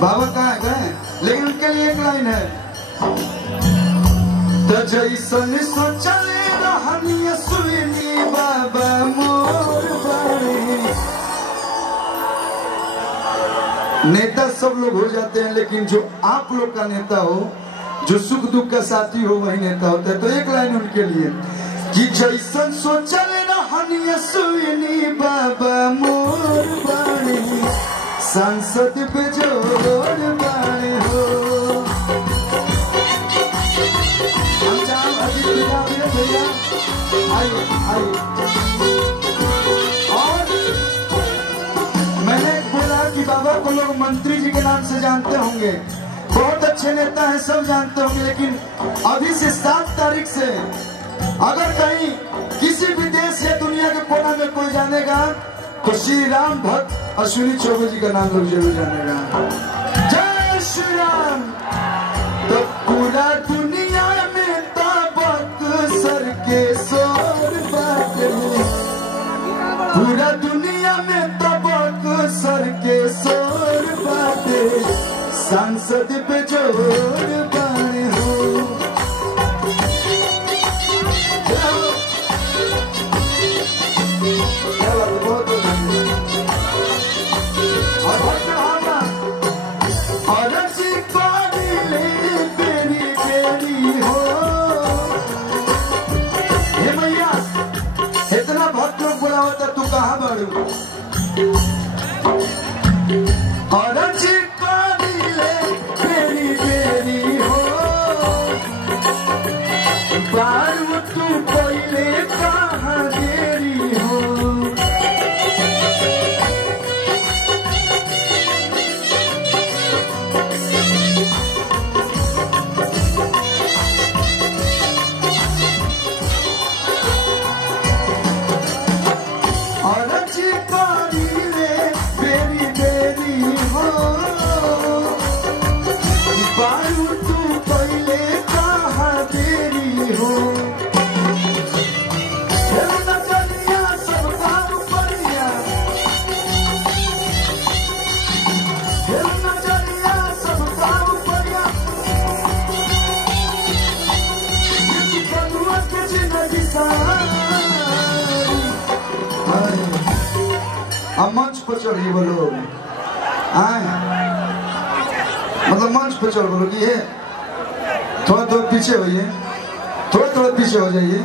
बाबा कहाँ गए, लेकिन उनके लिए एक लाइन है, तो जैसन सोचले रहनी सुनी बाबा मोर बारे। नेता सब लोग हो जाते हैं, लेकिन जो आप लोग का नेता हो, जो सुख दुख का साथी हो, वही नेता होता है। तो एक लाइन उनके लिए कि जैसन सोचले रहनी सुनी बाबा मोर बारे, संसद पे जोड़ बाड़े हो। हम चाहें भैया आइए आइए। और मैंने बोला कि बाबा को लोग मंत्री जी के नाम से जानते होंगे, बहुत अच्छे नेता हैं, सब जानते होंगे, लेकिन अभी से 7 तारीख से अगर कहीं किसी भी देश या दुनिया के कोना में कोई जानेगा तो श्री राम भक्त अश्विनी चौबे जी का नाम लोग जरूर जानेगा। जय श्री राम। तो पूरा दुनिया में ताबक सर के शोर बाटे, पूरा दुनिया में ताबक सर के शोर बाटे, संसद पे जोर बाड़े हो। तू कहाँ बढ़ू और बेरी बेरी हो, बारू तू पहले कहाँ देरी हो। अब मंच पर चढ़िए बोलो, आए मतलब मंच पर चढ़ बोलो कि ये थोड़ा थोड़ा पीछे होइए, थोड़ा थोड़ा पीछे हो जाइए।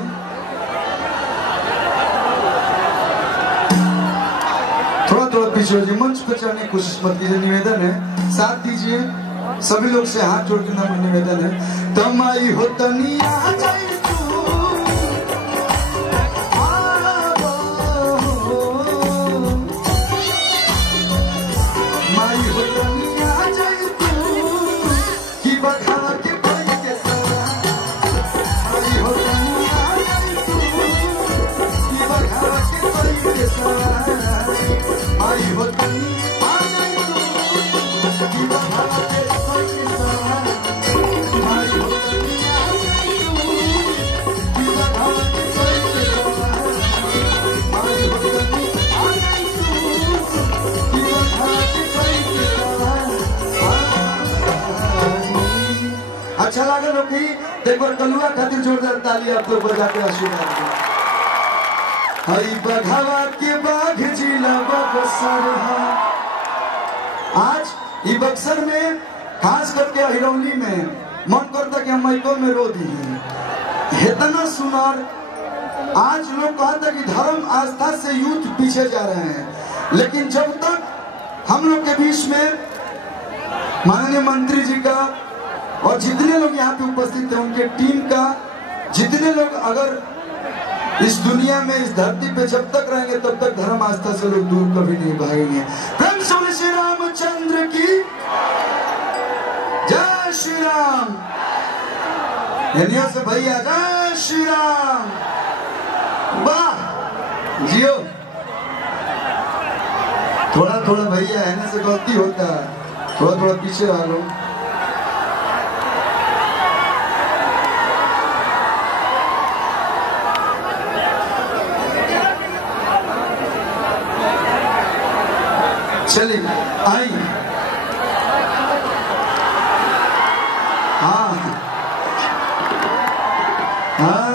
थोड़ा थोड़ा पीछे हो जाइए, मंच पर चढ़ने की कोशिश मत कीजिए। निवेदन है, साथ दीजिए, सभी लोग से हाथ जोड़ के नाम निवेदन है। तमाई हो तनिया जाई अच्छा लगा लोग की देखो कलुआ खातिर जोरदार ताली आप लोग बजा के आशीर्वाद दो। हरी बघावा के बाघ जिला बक्सर है। आज ये बक्सर में खास करके हिरौली में मन करता कि हम माइको में रो दी इतना सुनार। आज लोग कहता कि धर्म आस्था से यूथ पीछे जा रहे हैं, लेकिन जब तक हम लोग के बीच में माननीय मंत्री जी का और जितने लोग यहाँ पे उपस्थित हैं उनके टीम का, जितने लोग अगर इस दुनिया में इस धरती पे जब तक रहेंगे तब तक धर्म आस्था से लोग दूर कभी नहीं भागेंगे। प्रेम से श्री रामचंद्र की जय श्री राम। से भैया जय श्री राम। वाह जियो। थोड़ा थोड़ा भैया है ना से गलती होता है, थोड़ा थोड़ा पीछे आ लो। चलिए आई हाँ